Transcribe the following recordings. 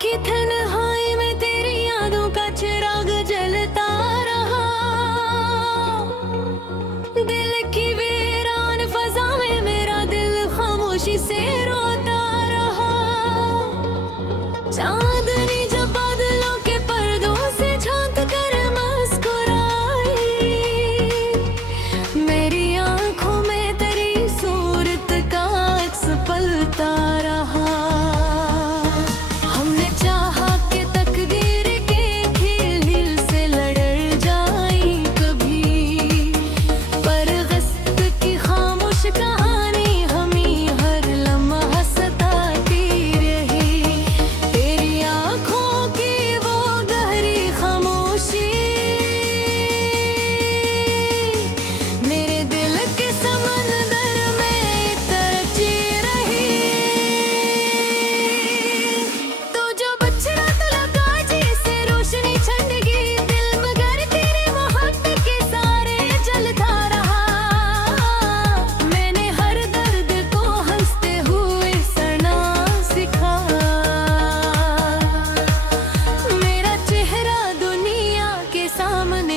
की तन्हाई में तेरी यादों का चिराग जलता रहा। दिल की वीरान फजा में मेरा दिल खामोशी से रोता रहा। चांदनी जब बादलों के पर्दों से झांक कर मुस्कुराई, मेरी आंखों में तेरी सूरत का अक्स पलता रहा।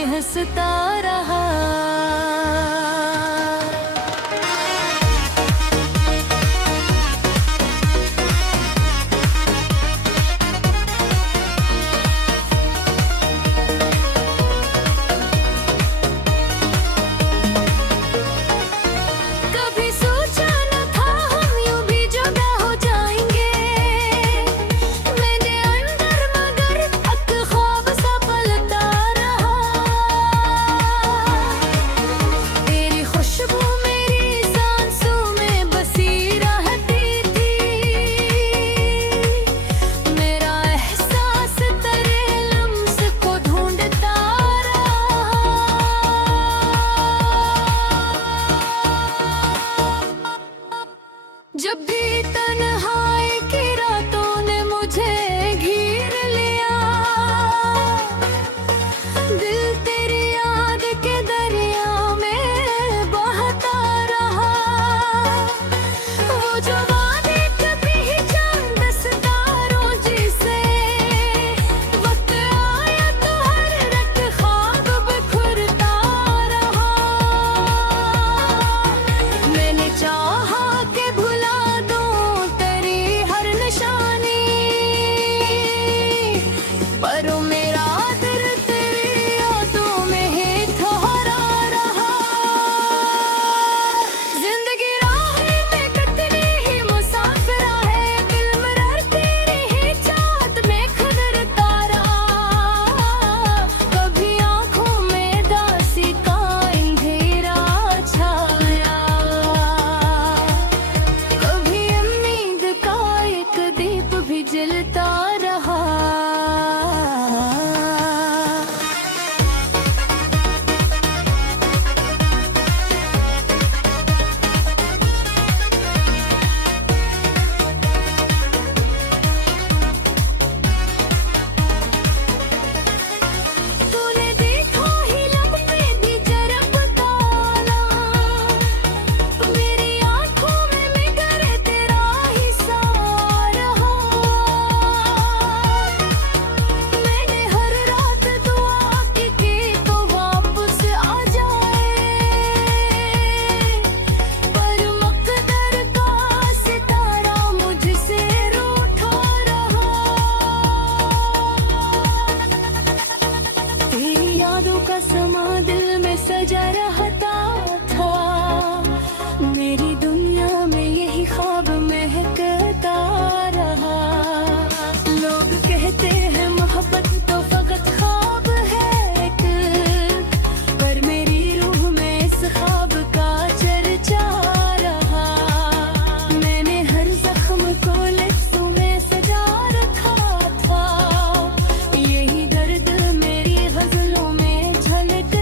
हंसता रहा। कभी सोचा न था हम यूं भी जुदा हो जाएंगे, मेरे अंदर मगर एक ख्वाब सा पलता रहा। तेरी खुशबू मेरी सांसों में बसी रहती थी, मेरा एहसास तेरे लम्स को ढूंढता रहा। जब भी तन्हाई की रातों ने मुझे घेर लिया, दिल तेरी याद के दरिया में बहता रहा। वो जो वादे कभी ही चांद सितारों जिसे वक्त आया तो हर रट ख्वाब बिखरता रहा। मैंने चाहा कि भुला दूं तेरी हर निशानी, पर ओ मेरा दिल तेरी यादों में ही ठहरा रहा। जिंदगी राहें में कतनी ही मुसाफिरा है, दिल मरर तेरी ही चाहत में खुदरता रहा। कभी आंखों में दासी का अंधेरा छाया, कभी उम्मीद का एक दीप भी जलता रहा। तूने देखा ही लब पे भी जरब ताला, मेरी आंखों में बिखर तेरा ही रहा। मैंने हर रात दुआ की तो वापस आ जाए, पर मकदर का सितारा मुझसे रूठा रहा। तेरी यादों का समा दिल में सजा रहता था, मेरी दुनिया में यही ख्वाब महकता रहा। लोग कहते हैं मोहब्बत तो फकत ख्वाब है एक, पर मेरी रूह में इस ख्वाब का चर्चा रहा। मैंने हर जख्म को लफ्ज़ों में सजा रखा था, यही दर्द मेरी गज़लों में झलक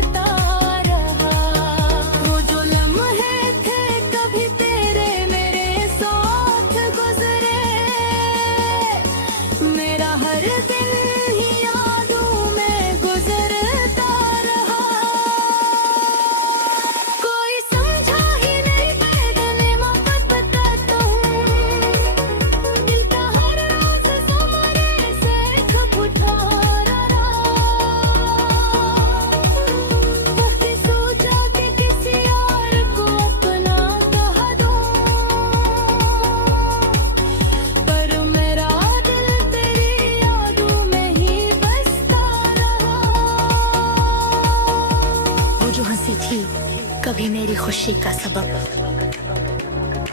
खामोशी का सबब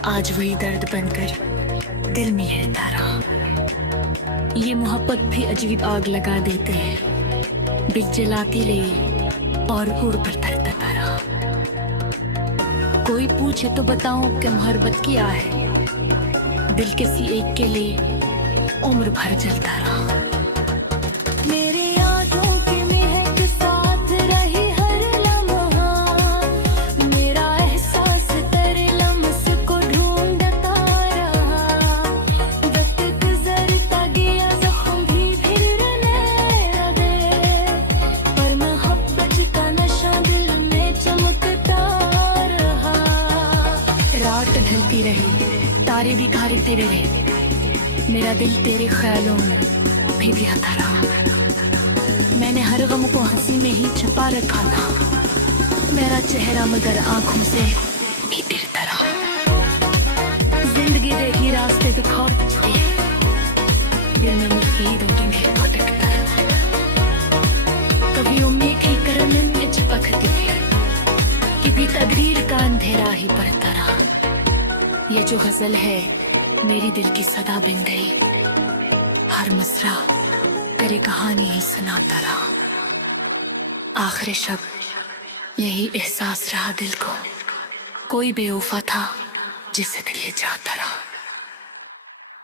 आज वही दर्द बनकर दिल में रहता रहा। ये मोहब्बत भी अजीब आग लगा देते हैं, बिक जलाती रही और उड़ पर तरता रहा। कोई पूछे तो बताऊं कि मोहब्बत क्या है, दिल किसी एक के लिए उम्र भर जलता रहा। मेरे यादों की महक साथ रही हर लम्हा, मेरा एहसास तेरे लम्स को ढूंढता रहा। वक्त गुजरता गया, जख्म भी भिड़ने लगे, पर मोहब्बत का नशा दिल में चमकता रहा। रात ढलती रही, तारे भी खारते रहे, मेरा दिल तेरे ख्यालों में भी बहता रहा। मैंने हर गम को हंसी में ही छुपा रखा था, मेरा चेहरा मगर आंखों से भी गिरता रहा। जिंदगी देखी रास्ते दिखाओ तुझे, दिल में उम्मीदों की महक भटकता रहा। कभी उम्मीद ही करने में झपकती थी, कभी तकदीर का अंधेरा ही पड़ता रहा। ये जो गजल है मेरी दिल की सदा बन गई, हर मसरा तेरी कहानी ही सुनाता रहा। आखिरी शब्द यही एहसास रहा दिल को, कोई बेवफा था जिसे दिल ये चाहता रहा।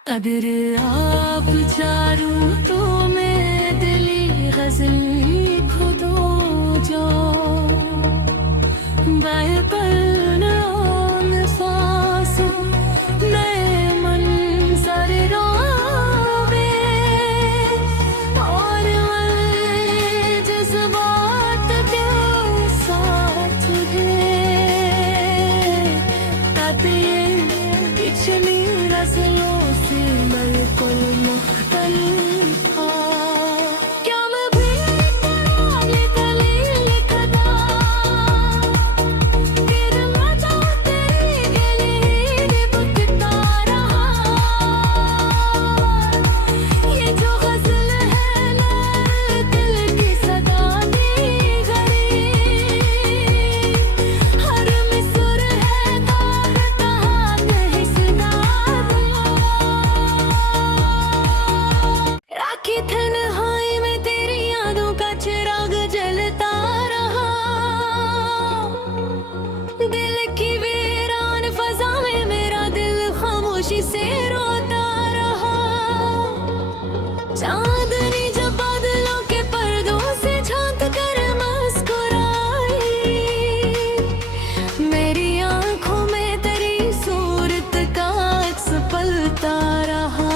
अगर आप चारूं तो मैं दिली गजल खुदो जो बाय पर से रोता रहा। चांदनी जब बादलों के पर्दों से झांक कर मुस्कुराई, मेरी आंखों में तेरी सूरत का अक्स पलता रहा।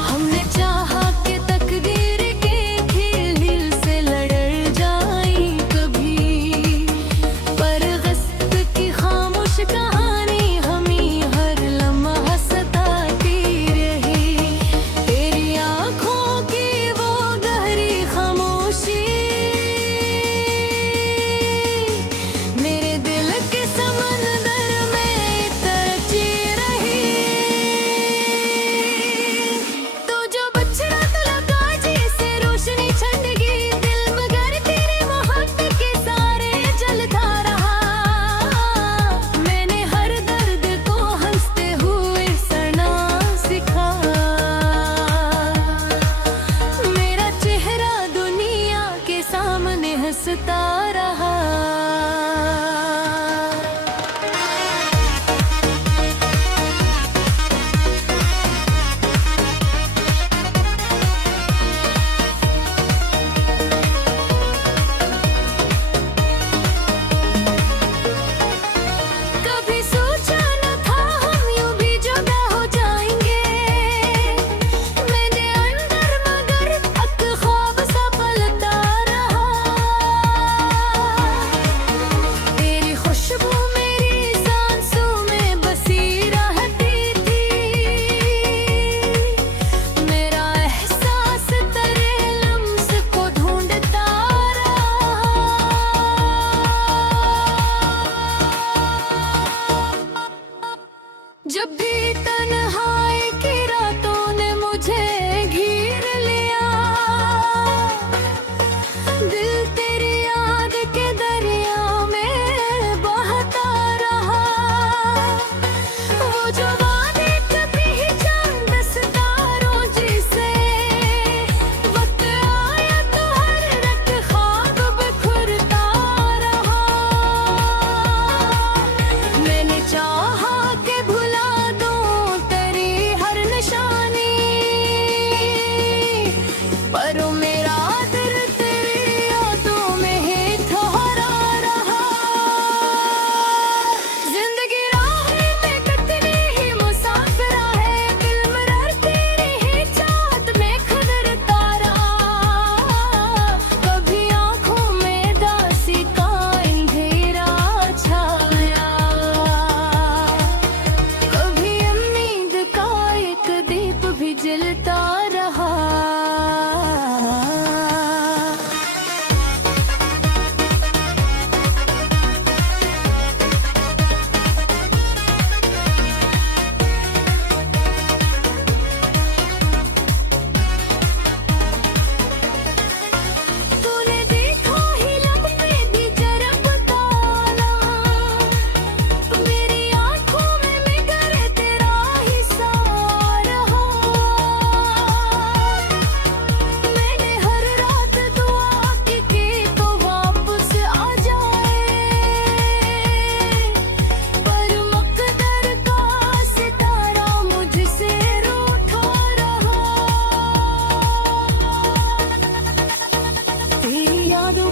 हमने चाहा कि तकदीर के खेल से लड़ जाए कभी, पर गस्त की खामोश कहानी हंसता रहा। कभी सोचा न था हम यूं भी जुदा हो जाएंगे, मैंने अंदर मगर एक ख्वाब सा पलता रहा। तेरी खुशबू मेरी सांसों में बसी रहती थी, मेरा एहसास तेरे लम्स को ढूंढता रहा। जब भी तन्हाई की रातों ने मुझे घेर लिया, दिल तेरी याद के दरिया में भी जलता रहा।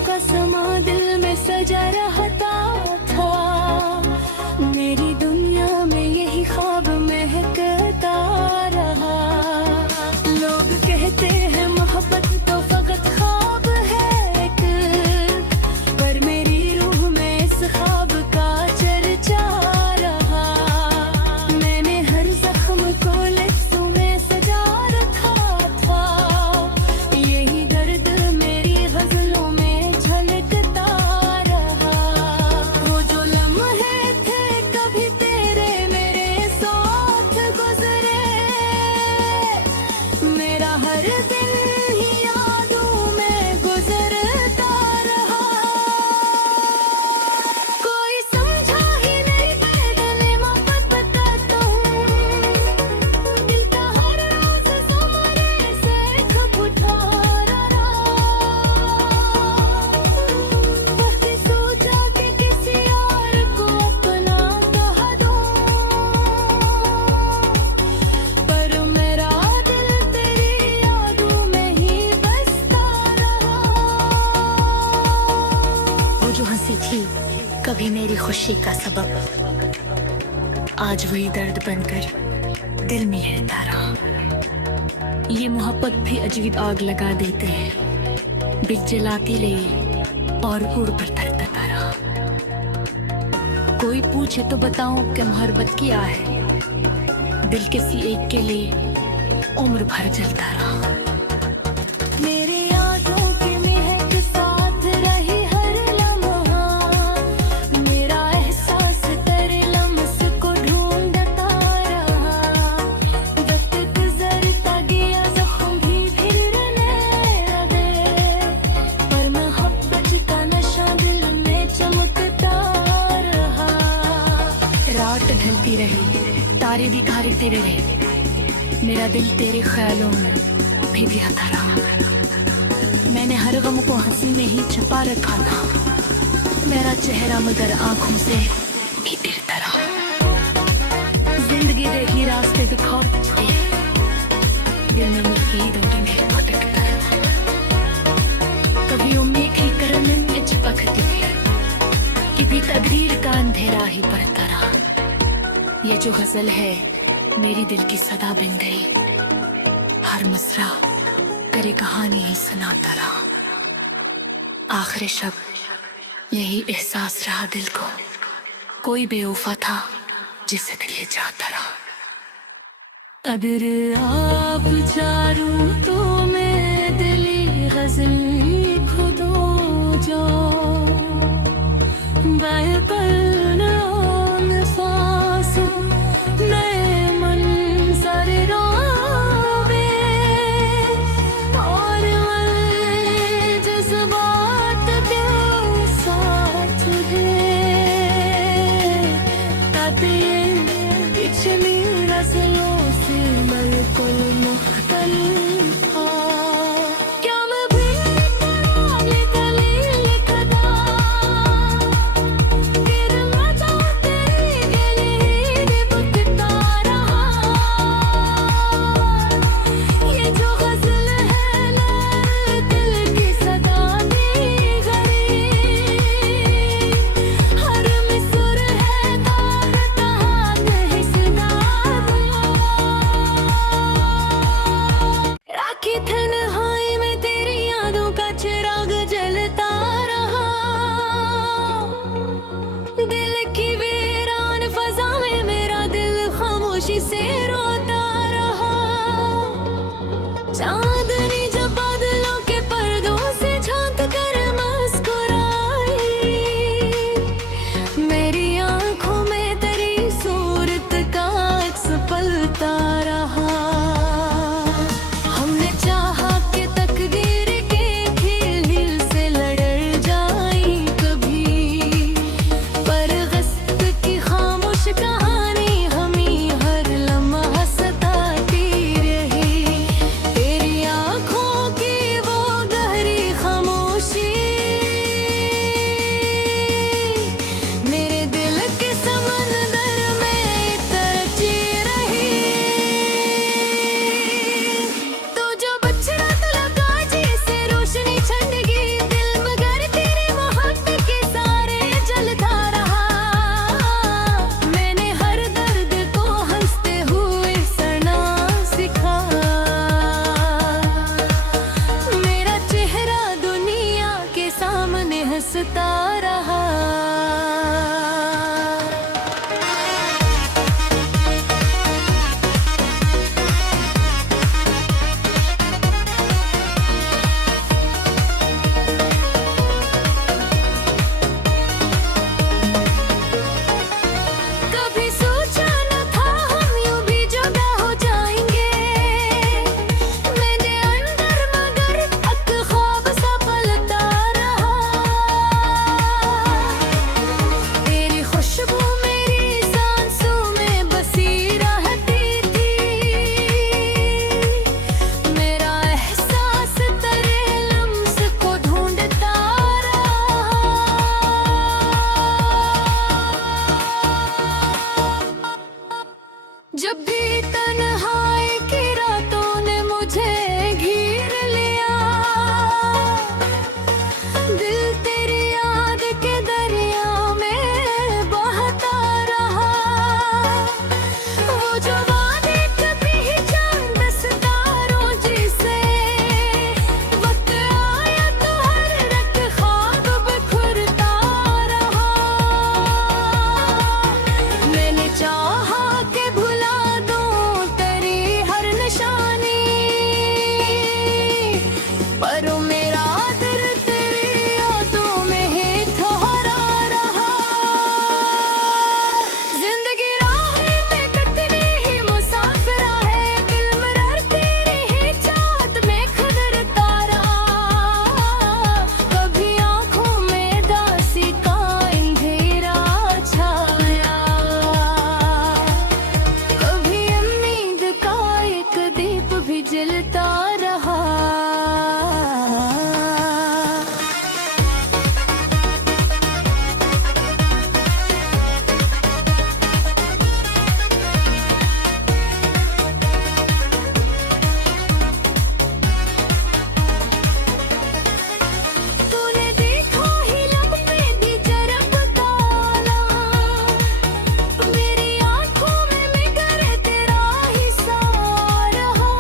का समा दिल में सजा रहता था, मेरी दुनिया में यही ख्वाब महकता रहा। लोग कहते हैं मोहब्बत तो फकत ख्वाब है एक, पर मेरी रूह में इस ख्वाब का चर्चा रहा। मैंने हर जख्म को लफ्ज़ों में सजा रखा था, यही दर्द मेरी गज़लों में कभी मेरी खुशी का सबब, आज वही दर्द बनकर दिल में रहता रहा। ये मोहब्बत भी अजीब आग लगा देते हैं, बिक जलाती रही और उड़ पर तरसता रहा। कोई पूछे तो बताऊं कि मोहब्बत क्या है, दिल किसी एक के लिए उम्र भर जलता रहा। ढलती रही, तारे भी तारते रहे, मेरा दिल तेरे ख्यालों में भी आता रहा। मैंने हर गम को हंसी में ही छुपा रखा था, मेरा चेहरा मगर आंखों से भी गिरता रहा। जिंदगी देखी रास्ते दिखाते, दिल में उम्मीद भटकता रहा। कभी उम्मीद की करन में चिपकती थी, कभी तकदीर का अंधेरा ही पड़ता रहा। ये जो गजल है मेरी दिल की सदा बन गई, हर मसरा तेरी कहानी ही सुनाता रहा। आखिरी शब्द यही एहसास रहा दिल को, कोई बेवफा था जिसे दिल ये चाहता रहा। अगर आप चारूं तो मैं दिली गजल खुदो जो बाय चांदनी जब बादलों के पर्दों से झांक कर मुस्कुराई, मेरी आंखों में तेरी सूरत का अक्स पलता रहा। हमने चाहा कि तकदीर के खेल से लड़ जाए कभी, पर गस्त की खामोश कहानी हमें हर लम्हा सताती रही। तेरी आंखों की वो गहरी खामोशी मेरे दिल के समंदर में तरची रही। तो जो बचरात लगा जैसे रोशनी छंडगी दिल मगर तेरे मोहब्बत के सारे जलता रहा। मैंने हर दर्द को हंसते हुए सना सिखा, मेरा चेहरा दुनिया के सामने हंसता रहा। कभी सोचा न था हम यूं भी जुदा हो जाएंगे, मैंने अंदर मगर एक ख्वाब सा पलता रहा। तेरी खुशबू मेरी सांसों में बसी रहती थी, मेरा एहसास तेरे लम्स को ढूंढता रहा। जब भी तन्हाई की रातों ने मुझे घेर लिया, दिल तेरी याद के दरिया में बहता रहा। वो जो वादे कभी चांद सितारों जिसे वक्त आया तो हर रख ख्वाब बिखरता रहा। मैंने चाहा कि भुला दूं तेरी हर निशानी, पर ओ मेरा दिल तेरी यादों में ही ठहरा रहा। जिंदगी राहें पे कतनी ही मुसाफिरा है, दिल मरर तेरी ही चाहत में खुदरता रहा। कभी आंखों में दासी का अंधेरा छाया, कभी उम्मीद का एक दीप भी जलता रहा। तूने देखा ही लब पे भी जरब ताला, मेरी आंखों में बिखरे तेरा ही सा रहा।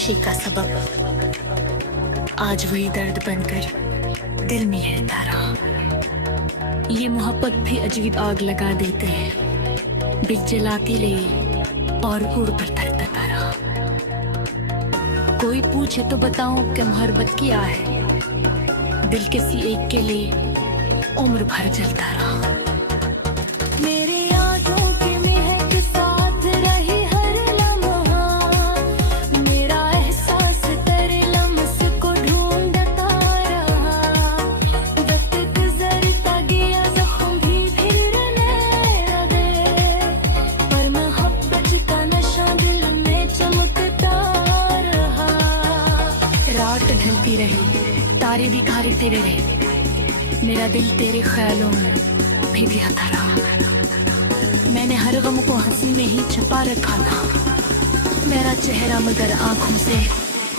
खुशी का सबब आज वही दर्द बनकर दिल में रहता रहा। ये मोहब्बत भी अजीब आग लगा देते हैं, बिक जलाती ले और उड़ पर तरता रहा। कोई पूछे तो बताऊं कि मोहब्बत क्या है, दिल किसी एक के लिए उम्र भर जलता रहा। मेरे यादों की महक साथ रही हर लम्हा, मेरा एहसास तेरे लम्स को ढूंढता रहा। वक्त गुजरता गया, जख्म भी फिरने लगे, पर मोहब्बत का नशा दिल में चमकता रहा। रात ढलती रही, तारे भी खारते रहे, मेरा दिल तेरे ख्यालों में भी आता रहा। मैंने हर गम को हंसी में ही छुपा रखा था, मेरा चेहरा मगर आंखों से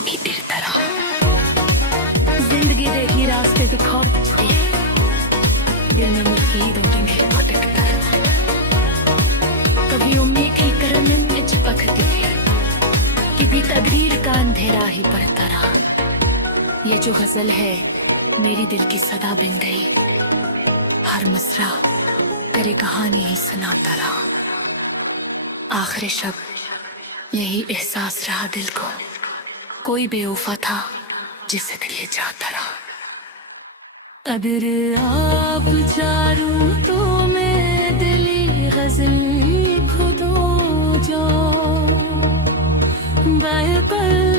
भी गिरता रहा। जिंदगी देखी रास्ते दिखाती, दिल में उम्मीदों में भटकता रहा। कभी उम्मीद की किरणें में चिपकती थी, कभी तकदीर का अंधेरा ही पड़ता रहा। ये जो गजल है मेरी दिल की सदा बन गई, हर मसरा तेरी कहानी ही सुनाता रहा। आखिरी शब्द यही एहसास रहा दिल को, कोई बेवफा था जिसे दिल ये चाहता रहा। अगर आप चारूं तो मैं दिली गजल खुद जो बाय पर